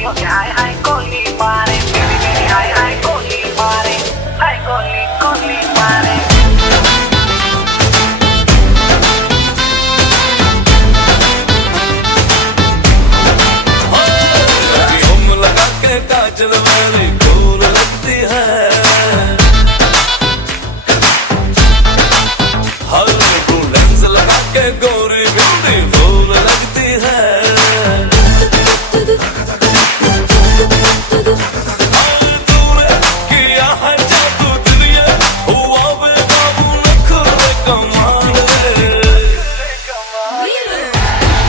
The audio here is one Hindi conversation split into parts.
गलियों से हाय हाय गोली मारे, मेरी मेरी हाय हाय गोली मारे, हाय गोली गोली मारे। हम लगा के काजल वाली फूल लगती है, हर को लेंस लगा के गोरी बिंदी फूल लगती है। तूने किया है जादू दिलिए, हुआ बेकाबू नखरे कमाल रे।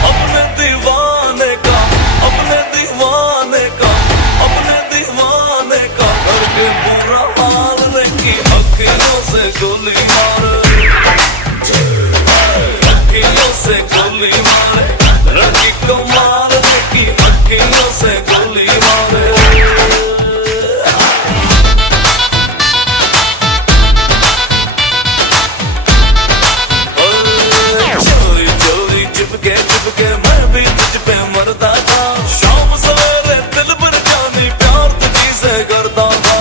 अपने दीवाने का, अपने दीवाने का, अपने दीवाने का करके बुरा हाल रे की अखियों से गोली मारे, अखियों से गोली मारे, लड़की को मार रे की अखियों से गोली मारे। चोरी चोरी चिपके मैं भी तुझ पे मरता था, शाम सवेरे दिल भर जानी प्यार तुझी से करता था।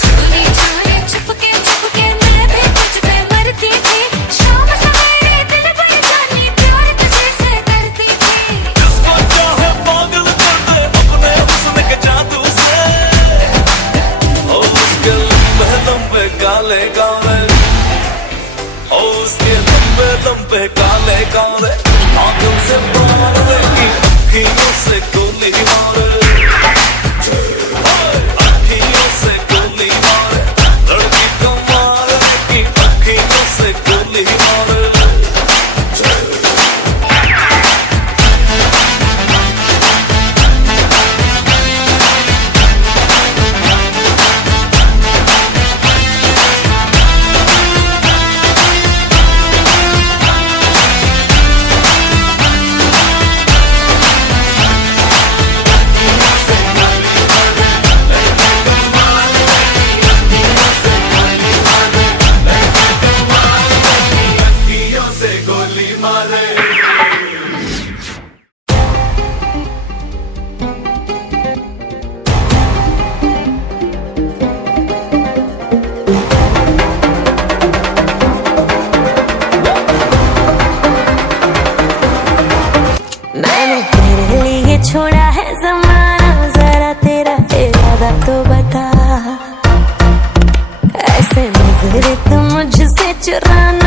चोरी चोरी छुपके छुपके मैं भी तुझ पे मरती थी, शाम सवेरे दिल भर जानी प्यार तुझे से करती थी। जिसको चाहे पागल कर दे अपने हुस्न के जादू से, ओ उसके लंबे लंबे काले काले, ओ उसके लंबे लंबे काले काले आंखों से मार दे की अखियों से गोली मारे, अखियों से गोली मारे, लड़की को मार दे की अखियों से गोली मारे। मैंने तेरे लिए छोड़ा है ज़माना, जरा तेरा इरादा तो बता। ऐसे नजर तुम मुझसे चुराना